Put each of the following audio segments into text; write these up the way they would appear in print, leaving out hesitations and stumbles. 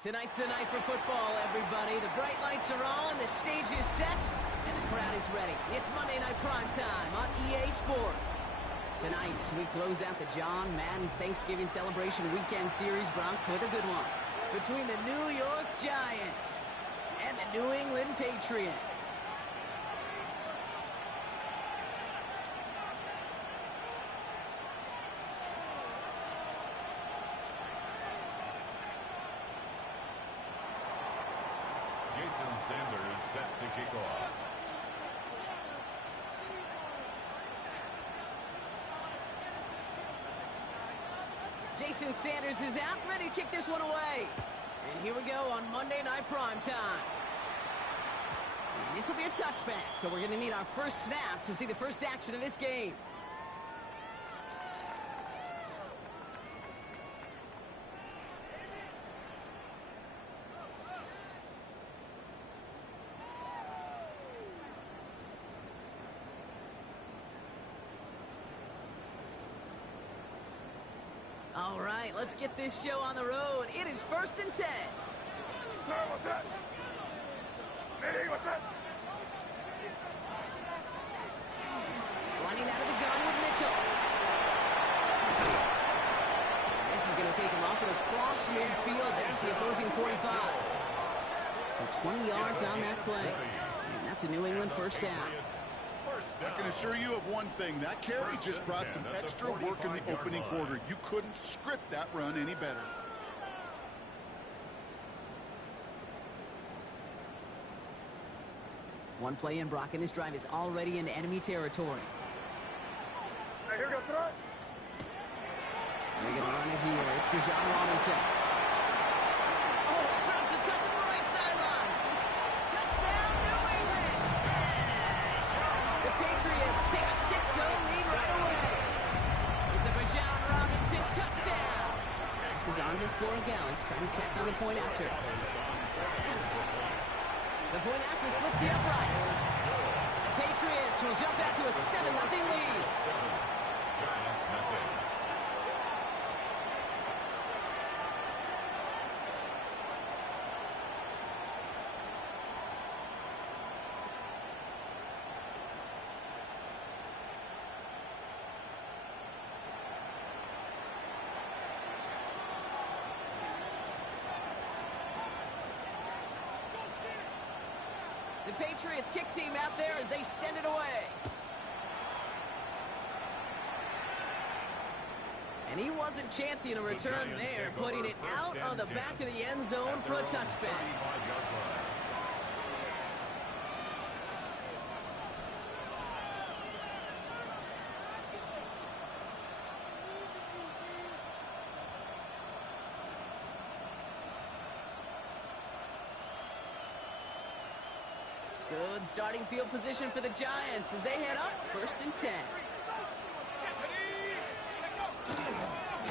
Tonight's the night for football, everybody. The bright lights are on, the stage is set, and the crowd is ready. It's Monday Night Prime Time on EA Sports. Tonight, we close out the John Madden Thanksgiving Celebration Weekend Series, Bronc, with a good one. Between the New York Giants and the New England Patriots. Jason Sanders set to kick off. Jason Sanders is out, ready to kick this one away. And here we go on Monday Night Prime Time. And this will be a touchback, so we're going to need our first snap to see the first action of this game. All right, let's get this show on the road. It is 1st and 10. What's that? Hey, what's that? Running out of the gun with Mitchell. This is going to take him off and across midfield. That's the opposing 45. So 20 yards on that play. And that's a New England first down. I can assure you of one thing. That carry just brought some extra work in the opening quarter. You couldn't script that run any better. One play in, Brock, and this drive is already into enemy territory. Hey, here goes throw it. They're going to run it here. It's Bijan Robinson. Oh, drops a cut to the right sideline. Touchdown, New England. The Patriots take a 6-0 lead right away. It's a Bijan Robinson touchdown. This is Andres Borregales trying to tack on the point after. The point after splits the uprights. The Patriots will jump out to a 7-0 lead. Giants nothing. The Patriots kick team out there as they send it away. And he wasn't chancing a return there, putting it out on the back of the end zone for a touchback. Good starting field position for the Giants as they head up 1st and 10.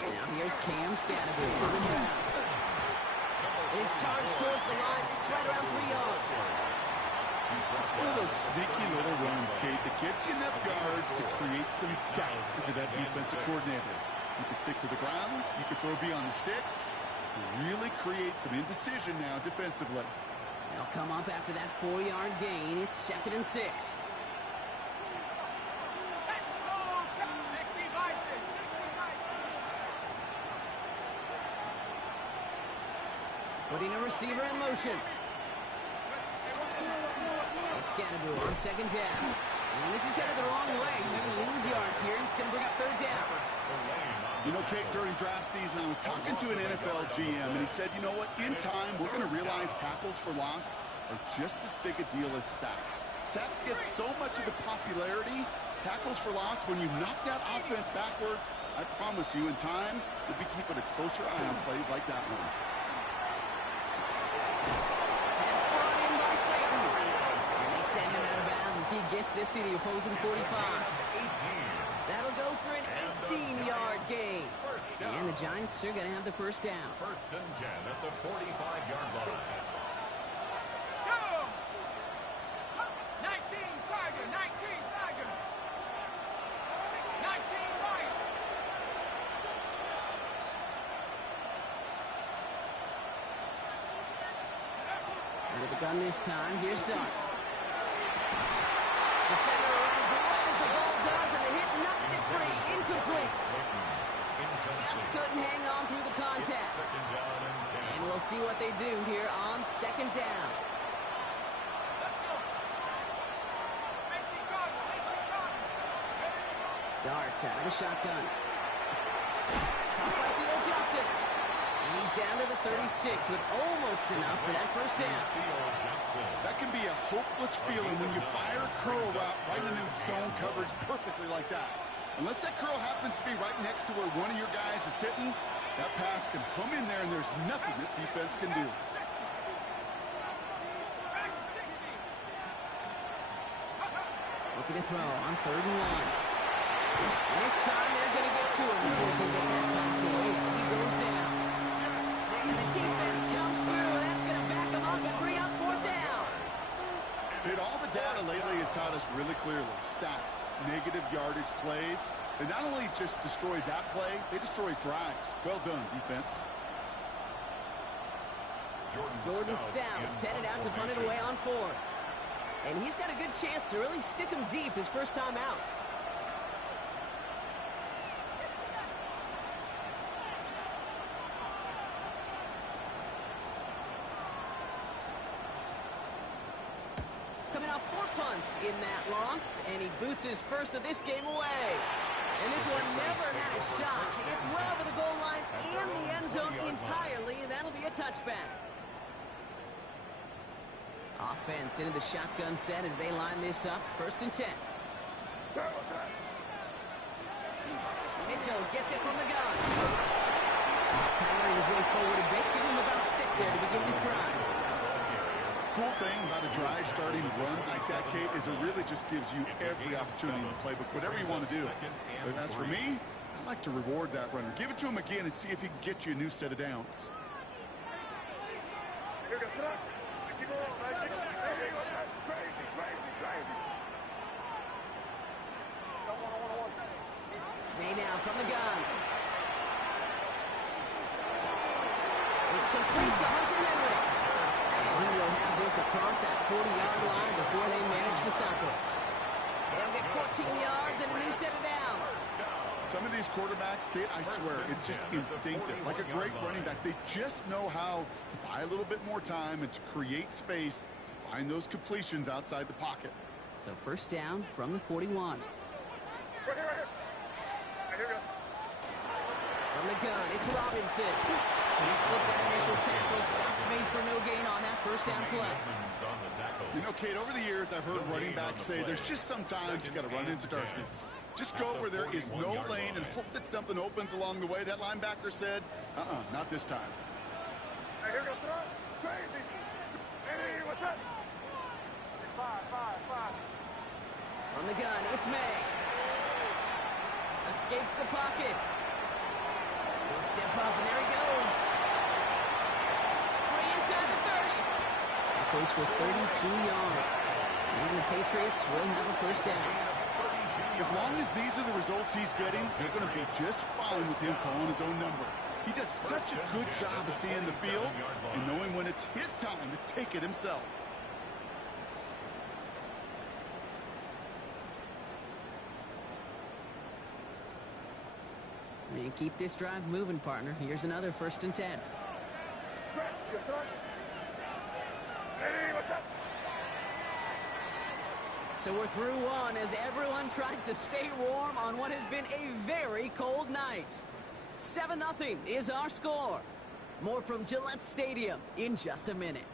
Now here's Cam Scatterby moving around. His charge towards the line. It's right around 3 yards. It's one of those sneaky little runs, Kate, that gets you enough yard to create some doubt into that defensive coordinator. You can stick to the ground. You can throw beyond the sticks. Really create some indecision now defensively. They'll come up after that 4-yard gain. It's 2nd and 6. Putting a receiver in motion. It's Scatterby on 2nd down. And this is headed the wrong way. They're going to lose yards here. It's going to bring up 3rd down. You know, Kate, during draft season, I was talking to an NFL GM, and he said, you know what, in time, we're going to realize tackles for loss are just as big a deal as sacks. Sacks get so much of the popularity. Tackles for loss, when you knock that offense backwards, I promise you, in time, you'll be keeping a closer eye on plays like that one. That's brought in by Slayton. And they send him out of bounds as he gets this to the opposing 45. That'll go for an 18-yard gain. And the Giants are going to have the first down. 1st and 10 at the 45-yard line. 19 Tiger, 19 Tiger. 19 right. shotgun this time. Here's Dart. Defender runs right as the ball does, and the hit knocks it free. Incomplete. Just couldn't hang on through the contact. And we'll see what they do here on second down. Dart out of the shotgun. Like the old Johnson. And he's down to the 36 with almost enough for that first down. That can be a hopeless feeling when you fire a curl route right into zone coverage perfectly like that. Unless that curl happens to be right next to where one of your guys is sitting, that pass can come in there and there's nothing this defense can do. Looking to throw on 3rd and 1. And this time they're going to get to him before they can get that pass away as he goes down. And the defense comes through. That's going to back him up and bring up 4th down. Dude, all the data lately has taught us really clearly. Sacks, negative yardage plays. They not only just destroy that play, they destroy drives. Well done, defense. Jordan Stout's headed out to punt it away on 4th. And he's got a good chance to really stick him deep his first time out. Coming out 4 punts in that loss, and he boots his first of this game away. And this one never had a shot. It's well over the goal line and the end zone entirely, and that'll be a touchback. Offense into the shotgun set as they line this up. 1st and 10. Mitchell gets it from the gun. Powering his way forward a bit. Give him about 6 there to begin this drive. Cool thing about a drive starting run like that, Kate, is it really just gives you every opportunity in the playbook, whatever you want to do. But as for me, I like to reward that runner. Give it to him again and see if he can get you a new set of downs. May now from the gun. It's complete to Hunter Henry. And he will have this across that 40-yard line before they manage to stop it. They'll get 14 yards and a new set of downs. Some of these quarterbacks, Kate, I swear, it's just instinctive. Like a great running back, they just know how to buy a little bit more time and to create space to find those completions outside the pocket. So 1st down from the 41. From the gun, it's Robinson. Can't slip that initial tackle. Stops made for no gain on that 1st down play. You know, Kate, over the years, I've heard running backs say there's just sometimes you got to run into darkness. Just go where there is no lane and hope that something opens along the way. That linebacker said, not this time. Here goes throw. Crazy. Hey, what's up? 5. From the gun, it's May. Escapes the pocket. He'll step up, and there he goes. Free inside the 30. That goes for 32 yards. And the Patriots will have a 1st down. As long as these are the results he's getting, they're going to be just fine with him calling his own number. He does such a good job of seeing the field and knowing when it's his time to take it himself. And keep this drive moving, partner. Here's another 1st and 10. Hey, what's up? So we're through one as everyone tries to stay warm on what has been a very cold night. 7-0 is our score. More from Gillette Stadium in just a minute.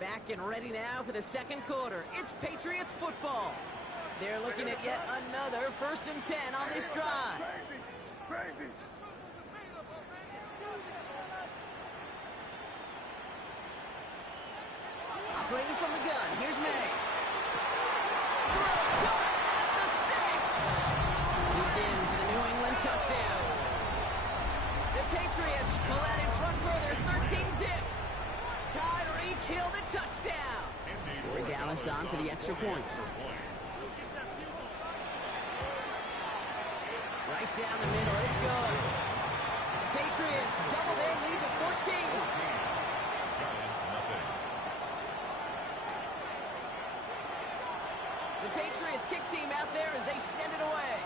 Back and ready now for the 2nd quarter. It's Patriots football. They're looking at yet another 1st and 10 on this drive. Crazy. Operating from the gun, here's May. Throw caught at the 6. He's in for the New England touchdown. The Patriots pull out in front further, 13-zip. Tyreek Hill the touchdown. Corey Dallas on for the extra point. it down the middle. It's good. And the Patriots double their lead to 14. Giants nothing. The Patriots kick team out there as they send it away.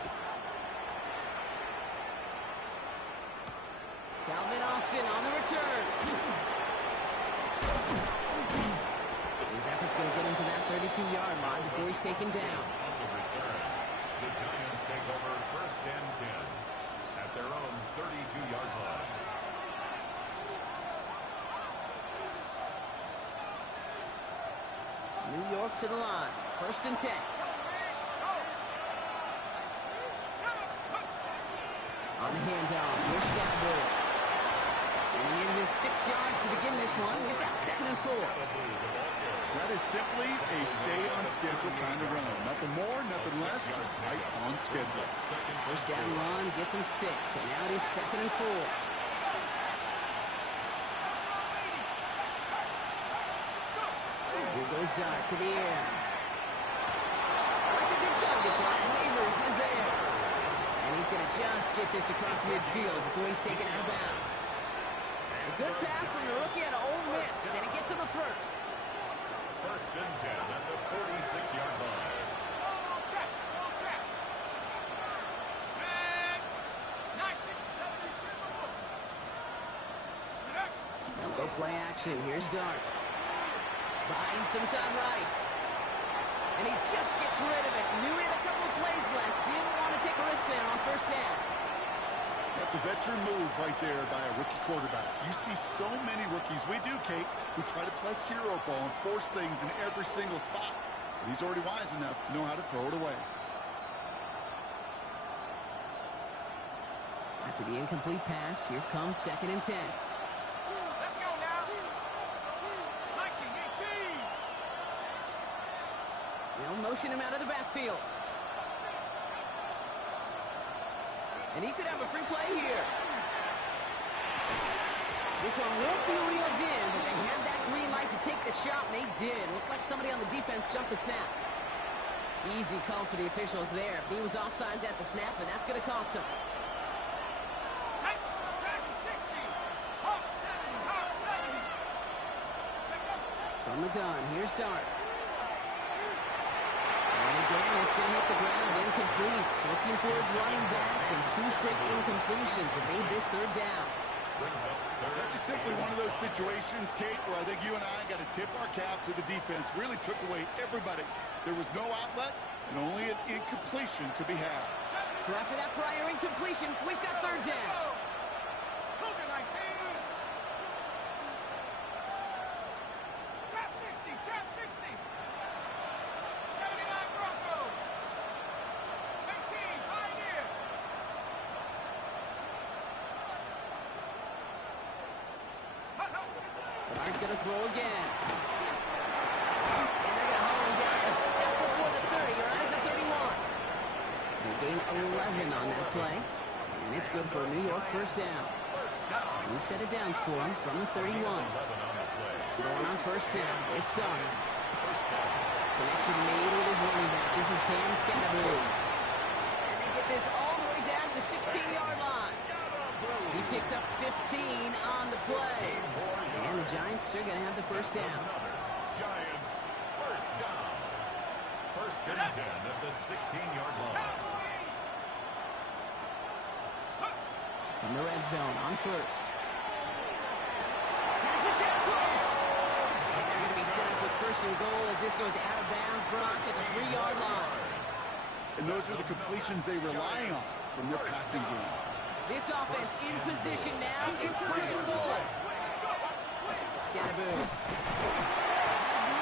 Calvin Austin on the return. His effort's going to get him to that 32-yard line before he's taken down. On the return, the Giants take over 1st and 10 at their own 32-yard line. New York to the line. 1st and 10. On the handoff, here's Scatterbury. And he uses 6 yards to begin this one. We've got 2nd and 4. That is simply a stay-on-schedule kind of run. Nothing more, nothing less, just right on schedule. First down run gets him 6, so now it is 2nd and 4. Here goes Dart to the air. Like a good target block, Neighbors is there. And he's going to just get this across midfield before he's taken out of bounds. A good pass from the rookie out of Ole Miss, and it gets him a first. 1st and 10 at the 46-yard line. Go play action. Here's Dart. Buying some time right. And he just gets rid of it. Knew he had a couple of plays left. Didn't want to take a risk there on 1st down. That's a veteran move right there by a rookie quarterback. You see so many rookies, we do, Kate, who try to play hero ball and force things in every single spot. But he's already wise enough to know how to throw it away. After the incomplete pass, here comes 2nd and 10. Let's go now. They'll motion him out of the backfield. And he could have a free play here. This one won't be reeled in, but they had that green light to take the shot, and they did. Looked like somebody on the defense jumped the snap. Easy call for the officials there. He was offsides at the snap, and that's going to cost him. From the gun, here's Dart. And again, it's going to hit the ground, incomplete. Looking for his running back, and 2 straight incompletions have made this 3rd down. That's just simply one of those situations, Kate, where I think you and I got to tip our cap to the defense. Really took away everybody. There was no outlet, and only an incompletion could be had. So after that prior incompletion, we've got 3rd down. Dart's going to throw again. And they're going to haul him down a step before the 30, or out of the 31. They gain 11 on that play. And it's good for a New York 1st down. New set of downs for him from the 31. Going on 1st down, it's Dart. Connection made with his running back. This is Cam Scatterbury. And they get this all the way down to the 16-yard line. He picks up 15 on the play. And the Giants are going to have the 1st down. Giants 1st down. 1st and 10 at the 16-yard line. In the red zone on 1st. Has it down close. And they're going to be set up with 1st and goal as this goes out of bounds. Brock at the 3-yard line. And those are the completions they rely on from their passing game. This offense in position now. It's 1st and goal. Scatterbury has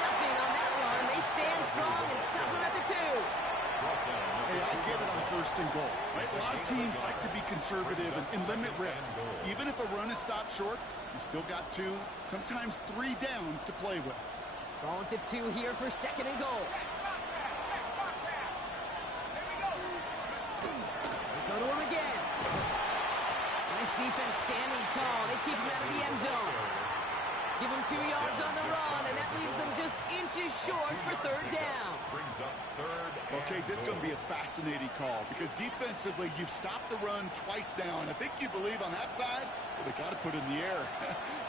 nothing on that run. They stand strong and stop him at the 2. Hey, I get it on 1st and goal. Right? A lot of teams like to be conservative and limit risk. Even if a run is stopped short, you still got 2, sometimes 3 downs to play with. Ball at the 2 here for 2nd and goal. They go to him again. And this defense standing tall. They keep him out of the end zone. Give them 2 yards on the run, and that leaves them just inches short for third down. Brings up third. Okay, this is going to be a fascinating call because defensively, you've stopped the run twice now, and I think you believe on that side, well, they got to put it in the air.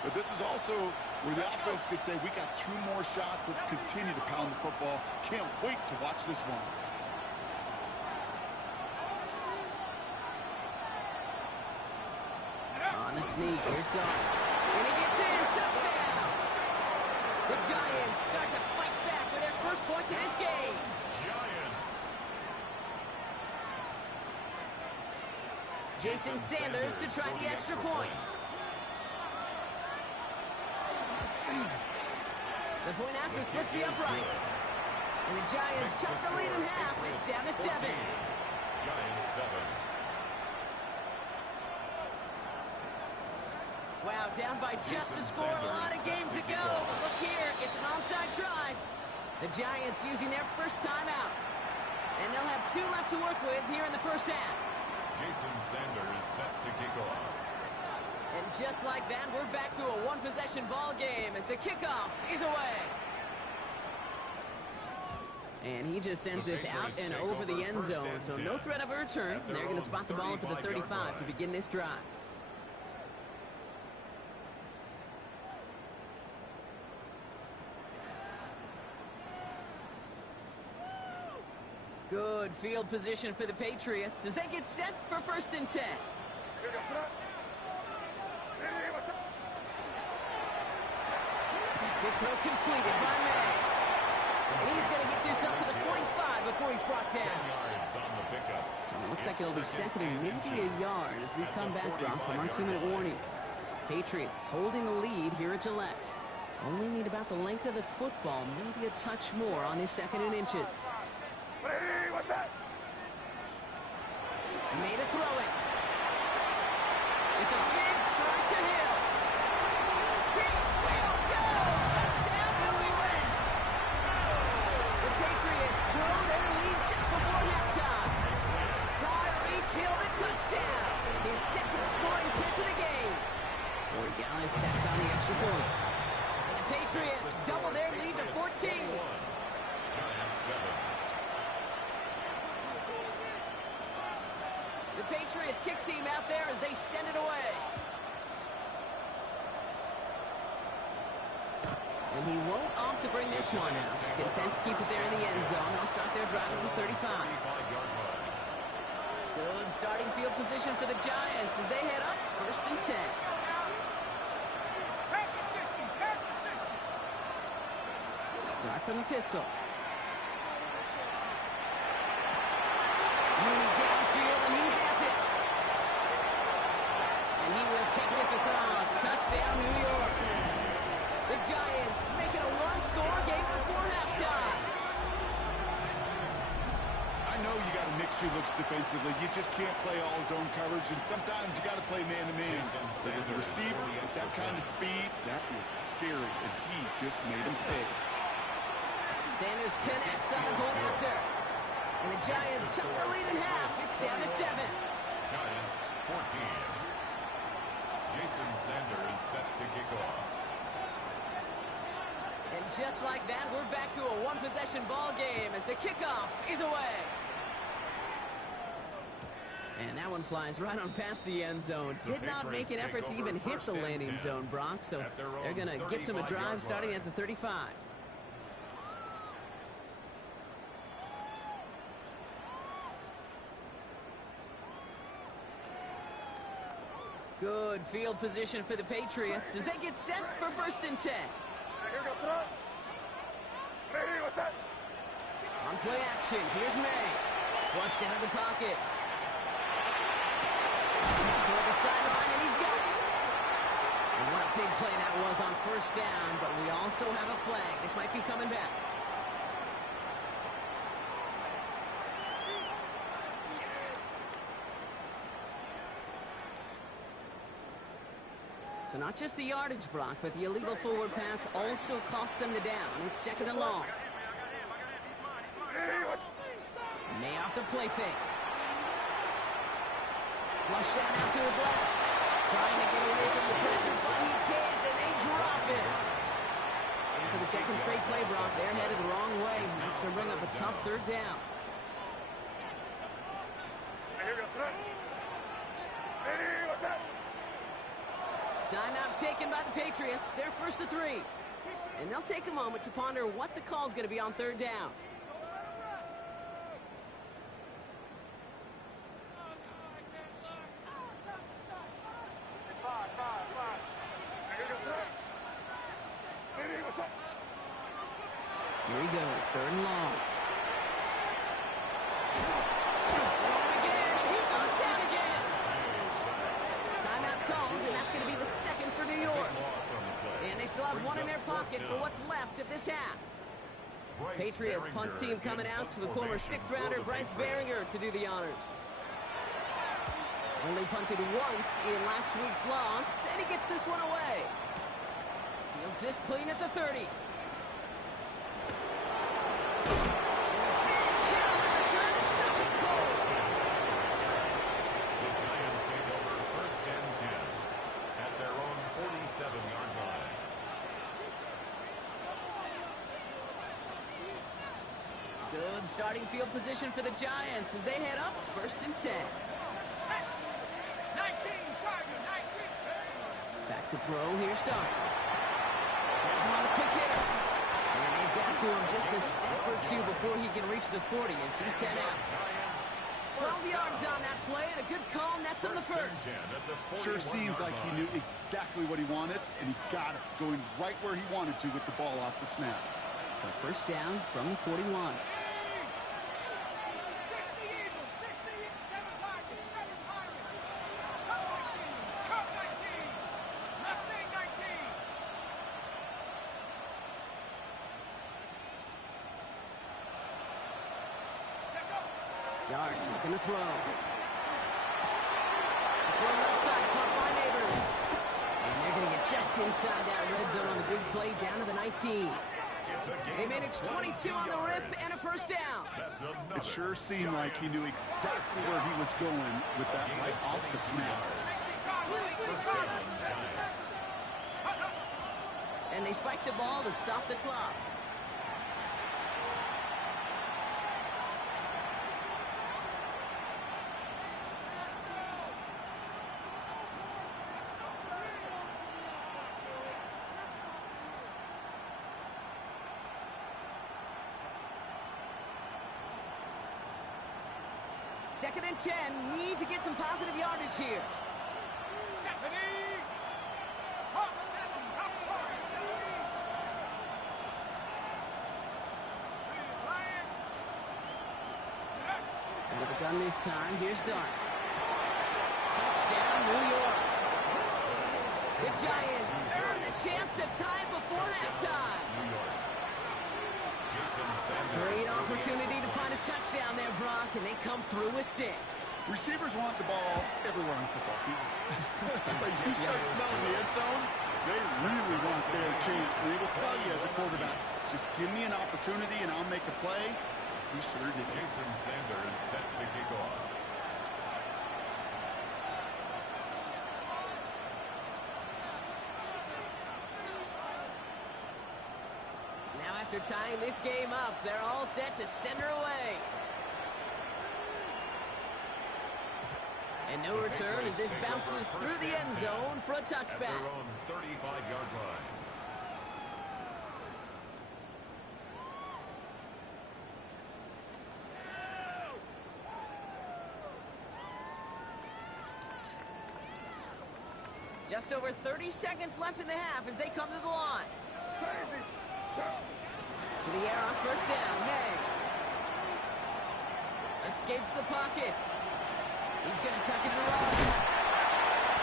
But this is also where the offense could say, we got 2 more shots. Let's continue to pound the football. Can't wait to watch this one. On the sneak, here's Dart. And he gets in, touchdown! The Giants start to fight back with their first points of this game. Giants. Jason Sanders to try the extra point. The point after splits the uprights. And the Giants cut the lead in half. It's down to 7. Giants 7. Wow, down by just a score. A lot of games to go. But look here, it's an onside try. The Giants using their first timeout. And they'll have 2 left to work with here in the first half. Jason Sanders set to kick off. And just like that, we're back to a one-possession ball game as the kickoff is away. And he just sends this out and over the end zone, so no threat of a return. They're going to spot the ball up at the 35 to begin this drive. Good field position for the Patriots as they get set for 1st and 10. Quick throw completed by Mays. And he's going to get this up to the 45 before he's brought down. 10 yards on the pickup. So it looks like it'll be 2nd and maybe a yard as we come back, Brock, from our 2-minute warning. Patriots holding the lead here at Gillette. Only need about the length of the football, maybe a touch more on his 2nd and inches. Hey, what's that? Made to throw it. It's a big strike to Hill. He will go! Touchdown, New England! The Patriots throw their lead just before halftime. Tyreek Hill the touchdown. His 2nd scoring kick to the game. Borregales tacks on the extra point. And the Patriots double their lead to 14. Giants 7. The Patriots kick team out there as they send it away. And he won't opt to bring this one out. He's content to keep it there in the end zone. They'll start their drive at the 35. 35-yard line. Good starting field position for the Giants as they head up 1st and 10. Dart from the pistol. Mooney downfield, and he has it. And he will take this across. Touchdown, New York. The Giants make it a one-score game before halftime. I know you got to mix your looks defensively. You just can't play all zone coverage, and sometimes you got to play man-to-man. But with the receiver with that kind of speed, that is scary, and he just made him pay. Sanders connects on the point after. And the Giants cut the lead in half. It's down to 7. Giants 14. Jason Sanders set to kick off. And just like that, we're back to a one-possession ball game as the kickoff is away. And that one flies right on past the end zone. Did not make an effort to even hit the landing zone, Brock. So they're going to gift him a drive starting at the 35. Good field position for the Patriots as they get set for 1st and 10. On play action, here's May. Flushed out of the pocket. Toward the sideline, and he's got it. And what a big play that was on 1st down, but we also have a flag. This might be coming back. So not just the yardage, Brock, but the illegal forward pass also cost them the down. It's 2nd and long. May off the play fake. Flushed out to his left. Trying to get away from the pressure, but he can't, and they drop it. second straight play, Brock. They're headed the wrong way. That's going to bring up a tough third down. Timeout taken by the Patriots. They're first to 3. And they'll take a moment to ponder what the call's going to be on third down. Here he goes, third and long. He goes down again. Timeout comes, and that's going to be the second for New York. And they still have one in their pocket for what's left of this half. Patriots punt team coming out with former 6th-rounder Bryce Behringer to do the honors. Only punted once in last week's loss, and he gets this one away. Fields this clean at the 30. Good starting field position for the Giants as they head up first and 10. 19, Tiger, 19. Back to throw, here starts. Has him on a quick hitter. And they've got to him just a step or two before he can reach the 40 as he's sent out. 12 yards on that play and a good call nets him the first. Sure seems like he knew exactly what he wanted, and he got it, going right where he wanted to with the ball off the snap. So first down from the 41. Darts looking to throw. Throw left side, caught by Neighbors. And they're going to get just inside that red zone on the big play down to the 19. They managed 22 on the rip and a first down. It sure seemed like he knew exactly where he was going with that right off the snap. And they spiked the ball to stop the clock. Second and 10, need to get some positive yardage here. Out of the gun this time, here's Dart. Touchdown, New York. The Giants earn the chance to tie before halftime. Great opportunity to find a touchdown there, Brock, and they come through with 6. Receivers want the ball everywhere on football fields. But you start smelling the end zone, they really want their chance. And they will tell you as a quarterback, just give me an opportunity and I'll make a play. We sure did. Jason Sanders set to kick off. After tying this game up, they're all set to send her away. And no return as this bounces through the end zone for a touchback. At their own 35-yard line. Just over 30 seconds left in the half as they come to the line. To the air on first down, May. Escapes the pocket. He's going to tuck it in a run.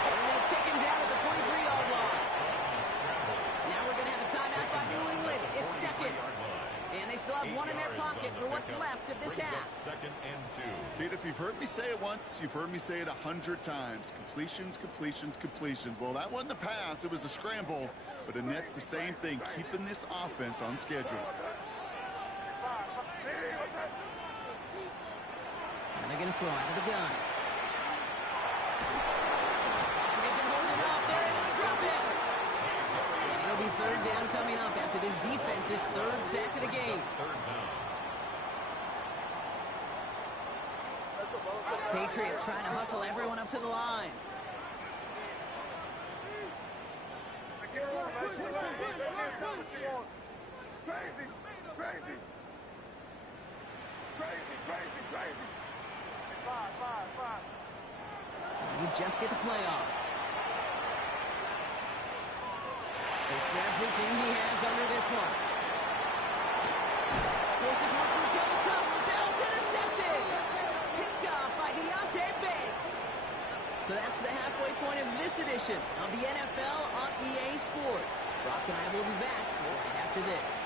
And they'll take him down at the 43-yard line. Now we're going to have a timeout by New England. It's second. And they still have one in their pocket for what's left of this half. Second and 2. Kid, if you've heard me say it once, you've heard me say it 100 times. Completions, completions, completions. Well, that wasn't a pass. It was a scramble. But it nets the same thing, keeping this offense on schedule. And they're going to throw out of the gun. Isn't holding up. They're able to drop it. It'll be third down coming up after this defense's third sack of the game. Patriots trying to hustle everyone up to the line. You just get the play off. It's everything he has under this one. Forces one through double coverage. It's intercepted. Picked off by Deontay Banks. So that's the halfway point of this edition of the NFL on EA Sports. Brock and I will be back right after this.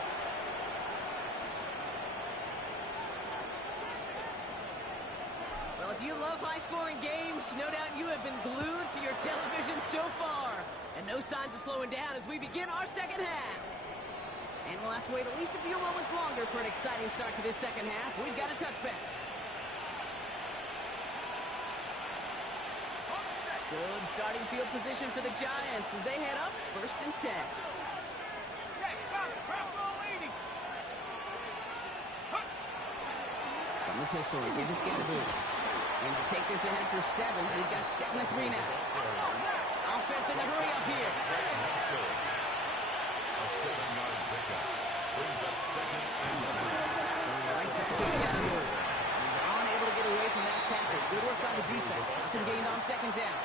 Well, if you love high-scoring games, no doubt you have been glued to your television so far. And no signs of slowing down as we begin our second half. And we'll have to wait at least a few moments longer for an exciting start to this second half. We've got a touchback. Good starting field position for the Giants as they head up 1st and 10. From the pistol, we give to Scatterboo. And they'll take this ahead for 7. We've got 7 and 3 now. Offense in the hurry up here. A 7-yard pickup brings up 2nd and 3. Going right back to Scatterboo. He's unable to get away from that tackle. Good work by the defense. Nothing gained on 2nd down.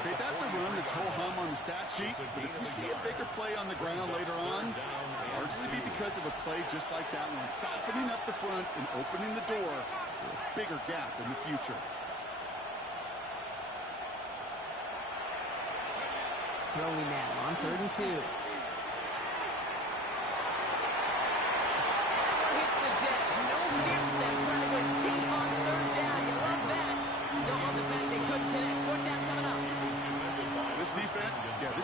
Okay, that's a run that's ho-hum on the stat sheet, but if you see a bigger play on the ground later on, largely be because of a play just like that one, softening up the front and opening the door for a bigger gap in the future. Throwing now on 3rd and 2. And that one hits the deck. No fear for them trying to go deep on 3rd down. You love that. Don't love the fact they couldn't connect. 4th down coming up. This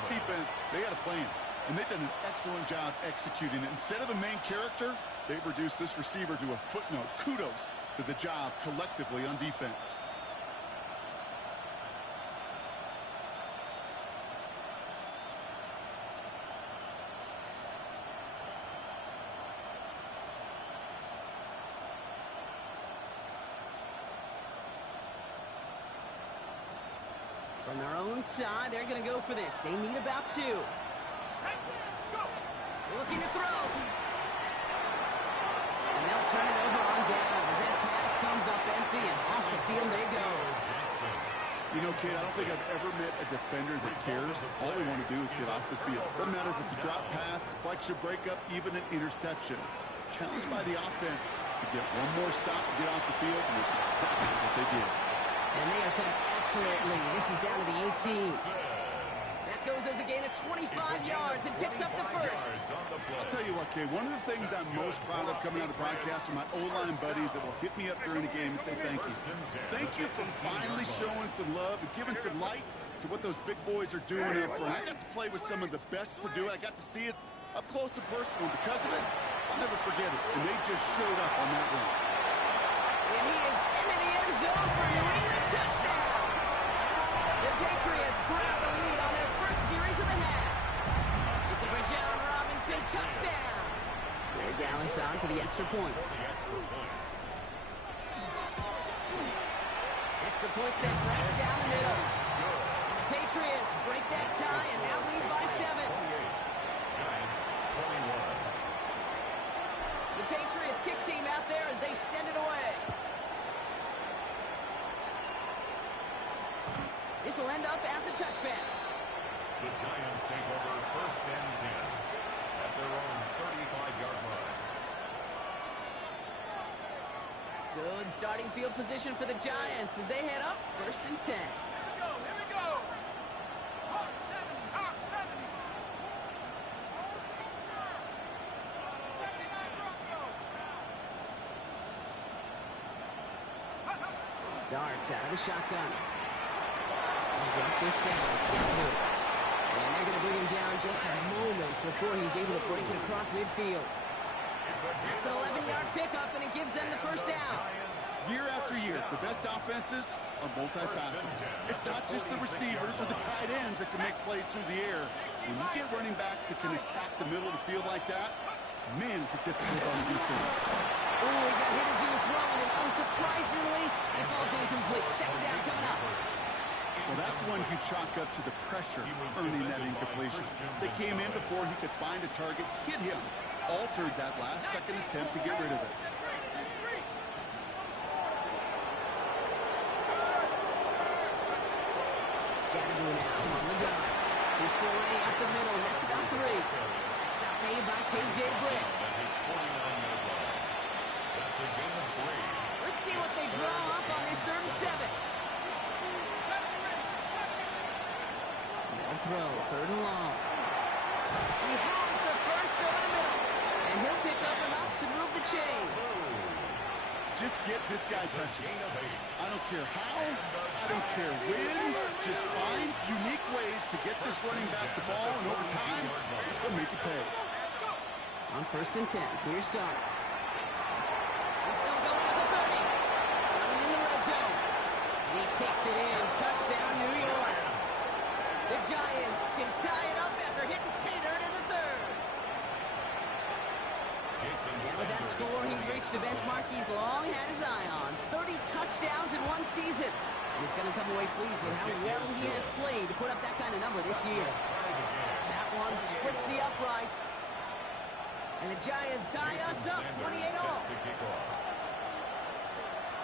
defense, they had a plan, and they've done an excellent job executing it. Instead of a main character, they've reduced this receiver to a footnote. Kudos to the job collectively on defense. From their own side, they're going to go for this. They need about 2. Looking to throw. And they'll turn it over on downs as that pass comes up empty, and off the field they go. You know, kid, I don't think I've ever met a defender that cares. All they want to do is get off the field. Doesn't matter if it's a drop pass, deflection, breakup, even an interception. Challenged by the offense to get one more stop to get off the field, and it's exactly what they did. And they are set up excellently. This is down to the 18. That goes as a gain of 25 yards and picks up the first. I'll tell you what, kid, one of the things I'm most proud of coming out of broadcast are my O-line buddies that will hit me up during the game and say thank you. Thank you for finally showing some love and giving some light to what those big boys are doing up front. I got to play with some of the best to do it. I got to see it up close and personal. Because of it, I'll never forget it. And they just showed up on that run. And he is into the end zone for New England touchdown. The Patriots grab the lead on their first series of the half. It's a Bijan Robinson touchdown. They're Dallas on for the extra point. Extra point sets right down the middle. And the Patriots break that tie and now lead by 7. Giants 21. The Patriots kick team out there as they send it away. This will end up as a touchback. The Giants take over 1st and 10 at their own 35-yard line. Good starting field position for the Giants as they head up 1st and 10. Here we go. Hawk 7, Hawk 7. 79 Broncos. Darts out of the shotgun. Drop this down. Scatterboo. And they're going to bring him down just a moment before he's able to break it across midfield. That's an 11-yard pickup, and it gives them the first down. Year after year, the best offenses are multifaceted. It's not just the receivers or the tight ends that can make plays through the air. When you get running backs that can attack the middle of the field like that, man, is it difficult on defense. Oh, he got hit as he was throwing, and unsurprisingly, it falls incomplete. Second down coming up. Well, that's one you chalk up to the pressure earning that incompletion. They came in before he could find a target, hit him, altered that last-second attempt to get rid of it. Scatterby now on the gun. He's foray up the middle. That's about 3. That stop made by K.J. Britt. That's a gain of 3. Let's see what they draw up on this 3rd and 7. They'll throw, 3rd and long. He has the first over the middle, and he'll pick up enough to move the chains. Just get this guy touches. I don't care how, I don't care when, just find unique ways to get this running back the ball, and over time, he's going to make it pay. On 1st and 10, here's Dart. He's still going to the 30. Running in the red zone. And he takes it in. Touchdown, New York. The Giants can tie it up after hitting pay dirt in the 3rd. Yeah, with that score, he's reached a benchmark he's long had his eye on. 30 touchdowns in one season. And he's going to come away pleased with how well he has played to put up that kind of number this year. That one splits the uprights. And the Giants tie us up 28-all.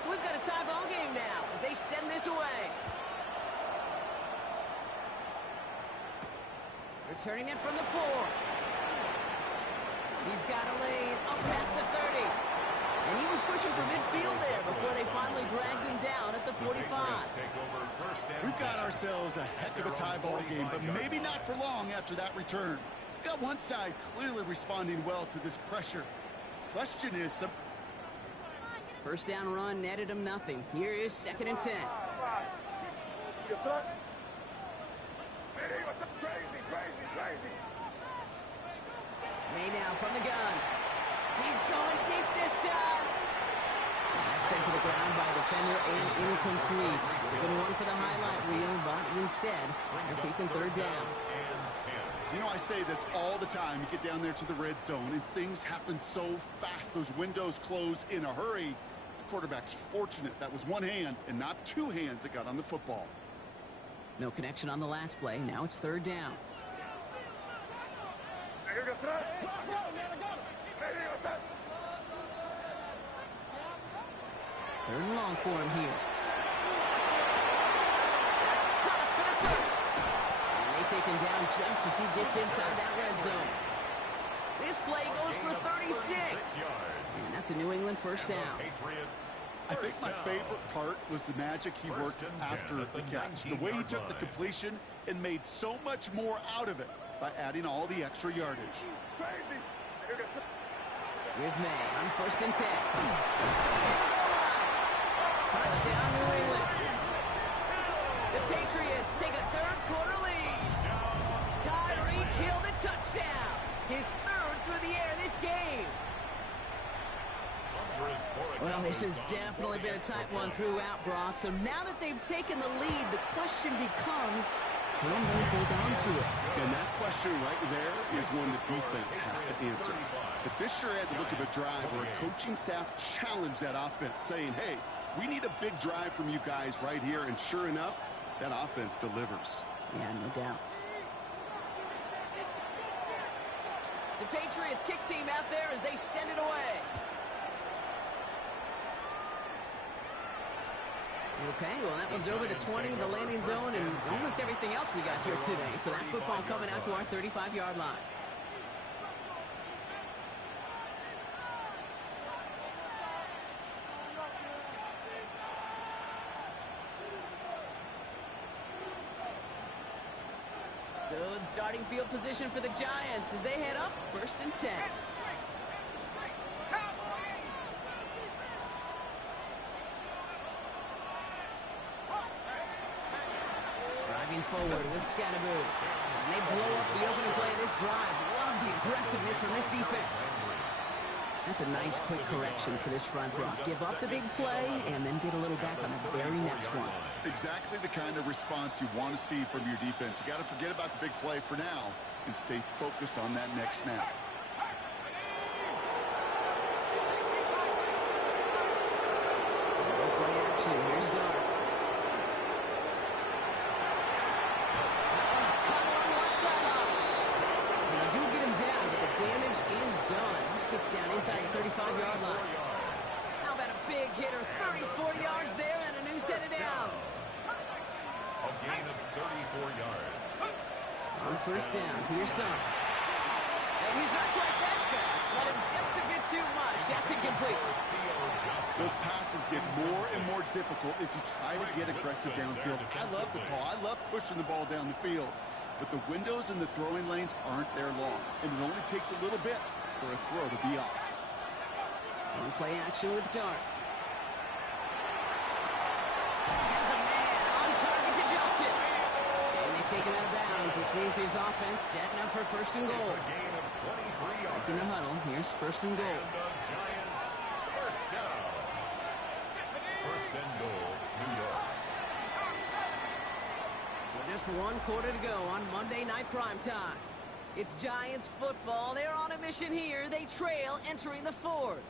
So we've got a tie ball game now as they send this away. Returning it from the 4. He's got a lane up past the 30. And he was pushing for midfield there before they finally dragged him down at the 45. We've got ourselves a heck of a tie ball game, but maybe not for long after that return. We've got one side clearly responding well to this pressure. Question is... First down run netted him nothing. Here is 2nd and 10. May now from the gun. He's going deep this time. That's sent to the ground by a defender and incomplete. Would have been one for the highlight reel, but instead, they're facing 3rd down. You know, I say this all the time. You get down there to the red zone, and things happen so fast. Those windows close in a hurry. The quarterback's fortunate that was one hand and not 2 hands that got on the football. No connection on the last play. Now it's 3rd down. 3rd and long for him here. That's caught for the first. And they take him down just as he gets inside that red zone. This play goes for 36. And that's a New England first down. I think my favorite part was the magic he worked after the catch. The way he took the completion and made so much more out of it by adding all the extra yardage. Here's May on 1st and 10. Touchdown, New England. The Patriots take a 3rd quarter lead. Tyreek Hill the touchdown. His 3rd through the air this game. Well, this has definitely been a tight one throughout, Brock. So now that they've taken the lead, the question becomes, can they hold on to it? And that question right there is one the defense has to answer. But this sure had the look of a drive where a coaching staff challenged that offense, saying, hey, we need a big drive from you guys right here. And sure enough, that offense delivers. Yeah, no doubt. The Patriots kick team out there as they send it away. Okay, well, that one's over the 20, the landing zone, and almost everything else we got here today. So that football coming out to our 35-yard line. Good starting field position for the Giants as they head up 1st and 10. Forward with Scatterby. And they blow up the opening play of this drive. Love the aggressiveness from this defense. That's a nice quick correction for this front, Brock. Give up the big play and then get a little back on the very next one. Exactly the kind of response you want to see from your defense. You got to forget about the big play for now and stay focused on that next snap. Play action. Here's Dart. That one's cut along the left sideline. And they do get him down, but the damage is done. He spits down inside the 35-yard line. How about a big hitter? 30, 40 yards there and a new set of downs. A gain of 34 yards. On first down, here's Dart. And he's not quite that fast. Let him just a bit too much. That's incomplete. Those passes get more and more difficult as you try to get aggressive downfield. I love the call. I love pushing the ball down the field. But the windows in the throwing lanes aren't there long. And it only takes a little bit for a throw to be off. On play action with Dart. Has a man on target to Johnson. And they take him out of bounds, which means his offense setting up for first and goal. It's a gain of 23 yards. Back in the huddle, here's first and goal. And the Giants first down. First and goal, New York. So just one quarter to go on Monday Night Primetime. It's Giants football. They're on a mission here. They trail entering the fourth.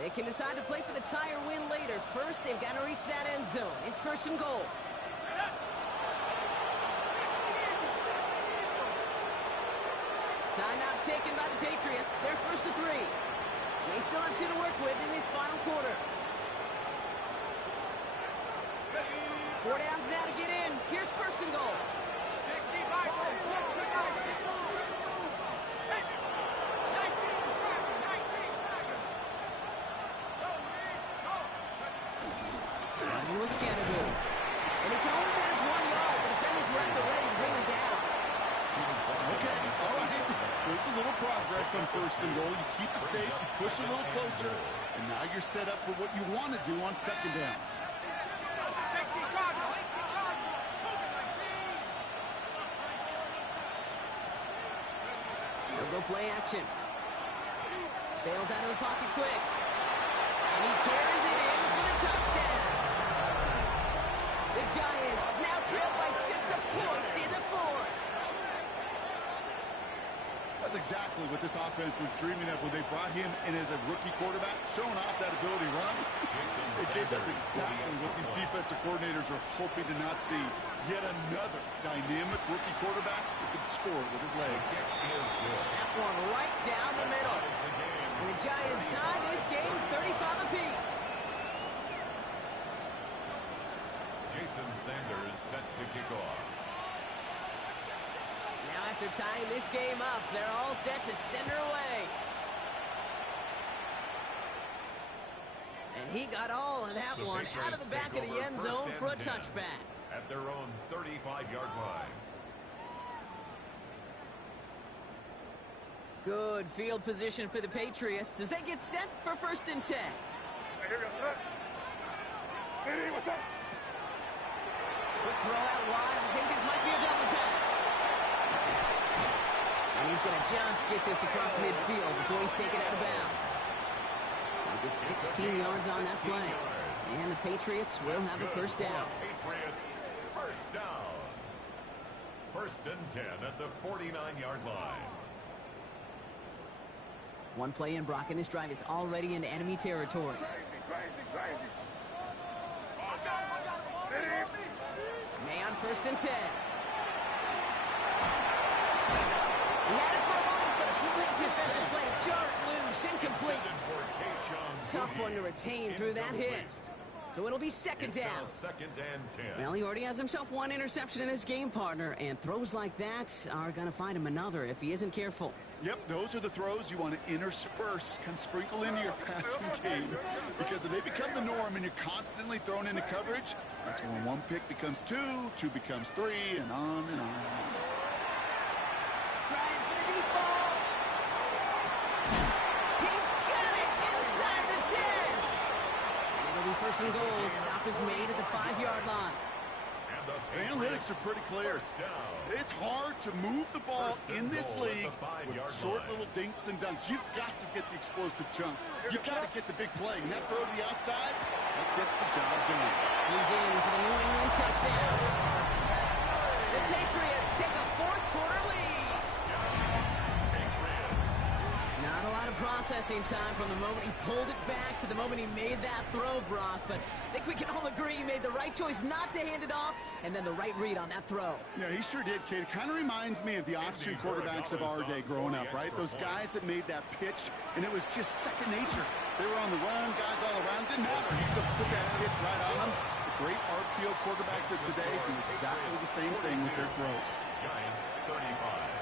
They can decide to play for the tire win later. First, they've got to reach that end zone. It's first and goal. Timeout taken by the Patriots. They're first to 3. They still have 2 to work with in this final quarter. 4 downs now to get in. Here's first and goal. 65, 65. Scannable. And he can only manage 1 yard. The defenders were at the ready to bring him down. Okay, all right. There's a little progress on first and goal. You keep it safe, you push a little closer, and now you're set up for what you want to do on second down. They'll go play action. Bails out of the pocket quick. And he carries it in for the touchdown. The Giants now trail by just a point in the fourth. That's exactly what this offense was dreaming of when they brought him in as a rookie quarterback, showing off that ability to run. That's exactly what these defensive coordinators are hoping to not see. Yet another dynamic rookie quarterback who can score with his legs. That one right down the middle. And the Giants tie this game 35 apiece. Jason Sanders set to kick off. Now after tying this game up, they're all set to send her away. And he got all of that one out of the back of the end zone for a touchback. At their own 35-yard line. Good field position for the Patriots as they get set for first and 10. Hey, here we go, sir. Hey, what's up? Quick throw out wide. I think this might be a double pass. And he's going to just get this across midfield before he's taken out of bounds. He gets 16 yards on that play. And the Patriots will have a first down. Patriots, first down. First and 10 at the 49-yard line. One play in, Brock, and this drive is already into enemy territory. Crazy. May on first and 10. He had it for a moment, but a complete defensive play to jar it loose, incomplete. Tough one to retain through that hit. So it'll be second down. Second and 10. Well, he already has himself one interception in this game, partner, and throws like that are going to find him another if he isn't careful. Yep, those are the throws you want to intersperse, can sprinkle into your passing game. Because if they become the norm and you're constantly thrown into coverage, that's when one pick becomes two becomes three, and on and on. Trying for the deep ball. He's got it inside the 10. And it'll be first and goal. Stop is made at the 5-yard line. The analytics are pretty clear. It's hard to move the ball in this league with short little dinks and dunks. You've got to get the explosive chunk. You've got to get the big play. And that throw to the outside, that gets the job done. He's in for the New England touchdown. The Patriots take a fourth-quarter lead. Not a lot of processing time from the moment he pulled it back to the moment he made that throw, Brock. But I think we can all agree he made the right choice not to hand it off, and then the right read on that throw. Yeah, he sure did, kid. It kind of reminds me of the option quarterbacks of our day growing up, right? Those guys that made that pitch, and it was just second nature. They were on the run, guys all around. Didn't matter. He's going to put that pitch right on them. The great RPO quarterbacks of today do exactly the same thing with their throws. Giants 35.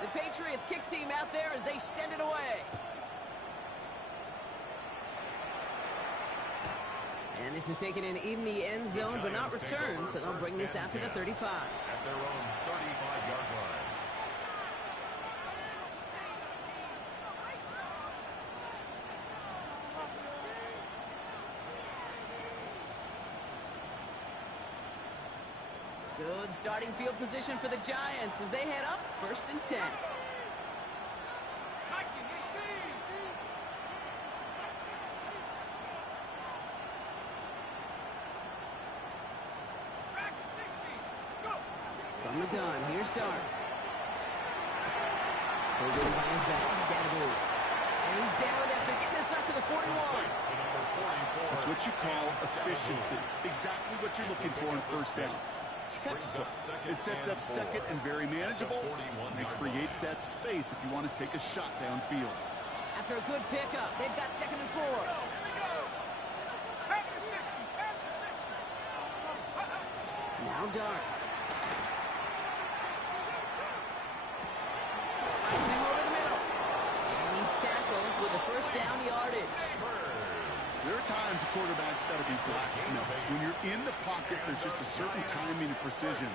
The Patriots kick team out there as they send it away. And this is taken in the end zone, but not returned, so they'll bring this out to the 35. At their own 35-yard line. Good starting field position for the Giants as they head up 1st and 10. From the gun, here's Dart. Pulled in by his back, Scatteroo. And he's down after getting this up to the 41. That's what you call efficiency. Exactly what you're looking for in first down. Textbook. It sets up second and very manageable, and it creates that space if you want to take a shot downfield. After a good pickup, they've got 2nd and 4. Now Dart. Finds him over the middle. And he's tackled with a first down yardage. There are times a quarterback's got to be blacksmith. When you're in the pocket, there's just a certain timing and precision.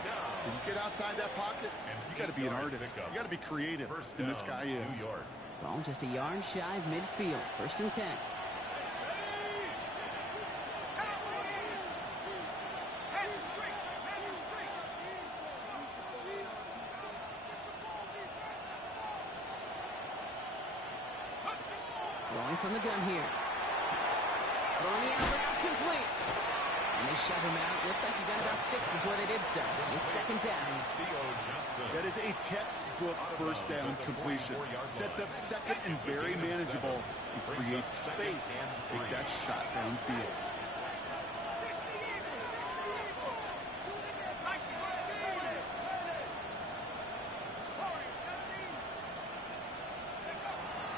When you get outside that pocket, you got to be an artist. You got to be creative, and this guy is. Ball just a yard shy of midfield. 1st and 10. Throwing from the gun here. Throwing the out route complete. And they shove him out. Looks like he got about 6 before they did so. It's 2nd down. That is a textbook first down completion. Sets up second and very manageable. He creates space to take that shot downfield.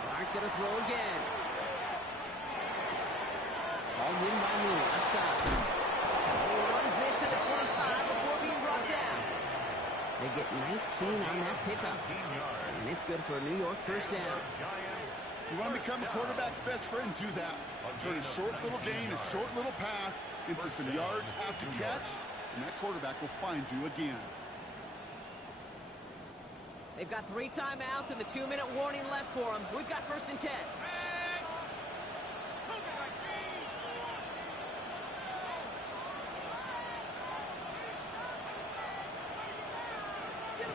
Dart gonna throw again. Ball in by Mooney, left side. He runs this to the 25 before being brought down. They get 19 on that pickup. And it's good for a New York first down. You want to become a quarterback's best friend, do that. Turn a short little gain, a short little pass into some yards after catch, and that quarterback will find you again. They've got 3 timeouts and the 2-minute warning left for them. We've got 1st and 10.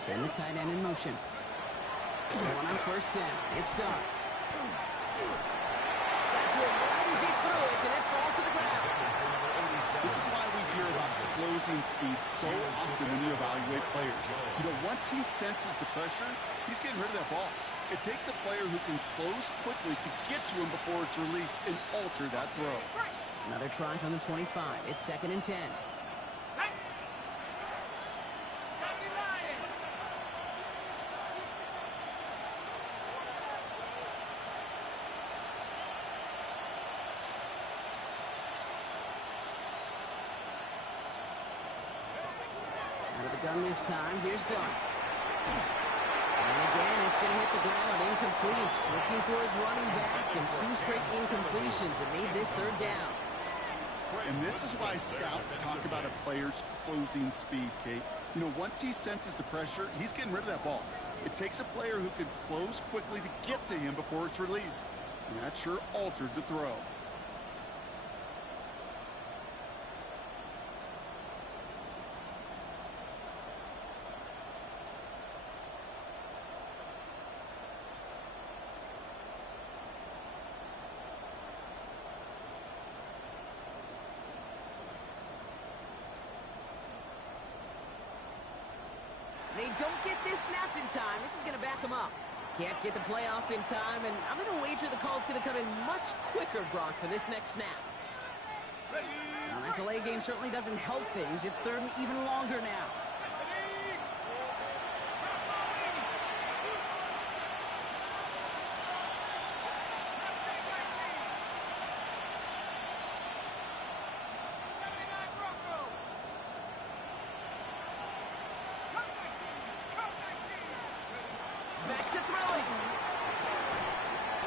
Send the tight end in motion. One on 1st down. It's Dart. Got to it right as he threw it, and it falls to the ground. This is why we hear about closing speed so often when you evaluate players. You know, once he senses the pressure, he's getting rid of that ball. It takes a player who can close quickly to get to him before it's released and alter that throw. Another try from the 25. It's 2nd and 10. Out of the gun this time. Here's Dart. And again, it's going to hit the ground incomplete. Looking for his running back, and 2 straight incompletions that made this 3rd down. And this is why scouts talk about a player's closing speed, Kate. You know, once he senses the pressure, he's getting rid of that ball. It takes a player who can close quickly to get to him before it's released. And that sure altered the throw. They don't get this snapped in time. This is going to back them up. Can't get the play off in time, and I'm going to wager the call's going to come in much quicker, Brock, for this next snap. Now, that delay game certainly doesn't help things. It's 3rd and even longer now. Back to throw it.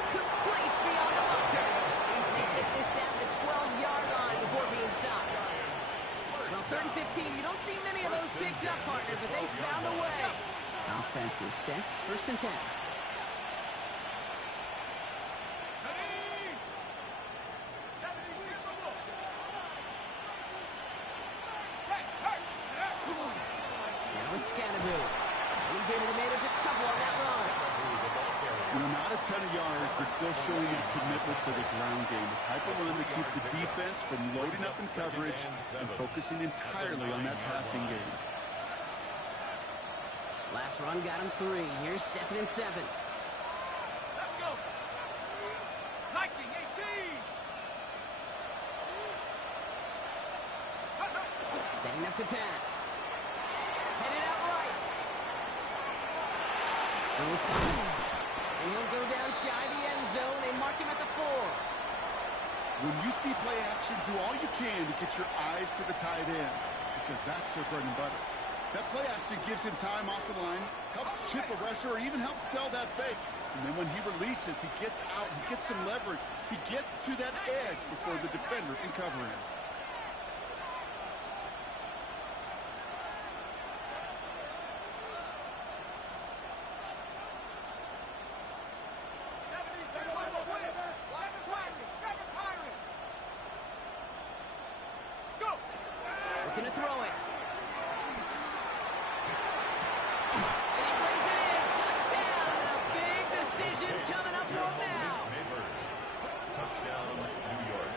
Complete beyond the marker. They get this down to the 12-yard line before being stopped. Well, 3rd and 15, you don't see many of those picked up, partner, but they found a way. Offense is set. 1st and 10. Now it's Scannaboo. He's able to manage a couple on that run. You know, not a ton of yards, but still showing that commitment to the ground game. The type of run that keeps the defense from loading up in coverage and focusing entirely on that passing game. Last run got him 3. Here's 2nd and 7. Let's go. Liking 18. Setting up to pass. Headed out right. And he's coming. And he'll go down shy of the end zone. They mark him at the 4. When you see play action, do all you can to get your eyes to the tight end, because that's their bread and butter. That play action gives him time off the line, helps chip a rusher, or even helps sell that fake. And then when he releases, he gets out, he gets some leverage. He gets to that edge before the defender can cover him. Looking to throw it. And he brings it in. Touchdown. And a big decision coming up for him now. Touchdown, New York.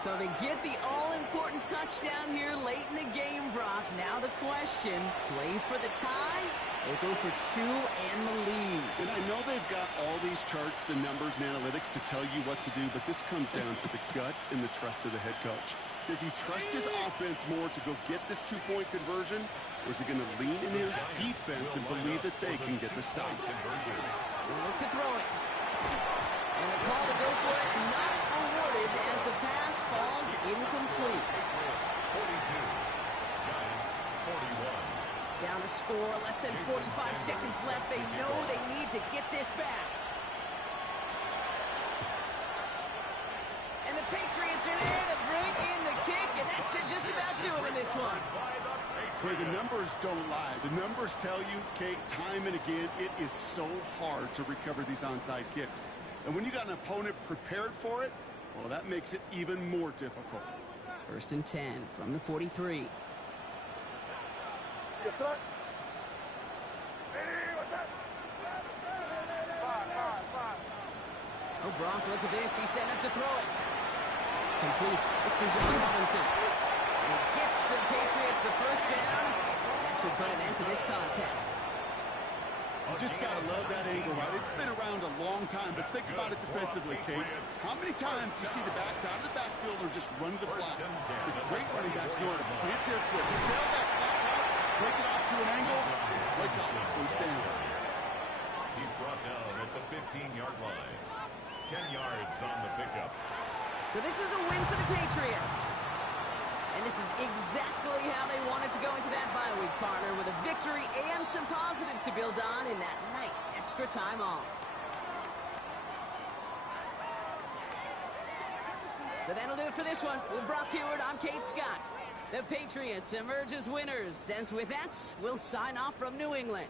So they get the all-important touchdown here late in the game, Brock. Now the question, play for the tie or go for 2 and the lead? And I know they've got all these charts and numbers and analytics to tell you what to do, but this comes down to the gut and the trust of the head coach. Does he trust his offense more to go get this 2-point conversion, or is he going to lean in his defense and believe that they can get the stop? They look to throw it. And the call to go for it not awarded as the pass falls incomplete. 42. Giants, 41. Down to score, less than 45 seconds left. They know they need to get this back. And the Patriots are there to bring in the kick, and that should just about do it in this one. Where the numbers don't lie. The numbers tell you, Kate, time and again, it is so hard to recover these onside kicks. And when you got an opponent prepared for it, well, that makes it even more difficult. 1st and 10 from the 43. Yes, sir. Hey, what's up? Five. Oh, Brock, look at this. He's setting up to throw it. Complete. It's for John Robinson. And he gets the Patriots the 1st down. That should put an end to this contest. You just got to love that angle, right? It's been around a long time, but think about it defensively, Kate. How many times do you see the backs out of the backfield or just run to the flat? The great running backs know how to plant their foot, sail that flat route, break it off to an angle, break it off, and stand. He's brought down at the 15-yard line. 10 yards on the pickup. So this is a win for the Patriots. And this is exactly how they wanted to go into that bye week, partner, with a victory and some positives to build on in that nice extra time off. So that'll do it for this one. With Brock Heward, I'm Kate Scott. The Patriots emerge as winners. As with that, we'll sign off from New England.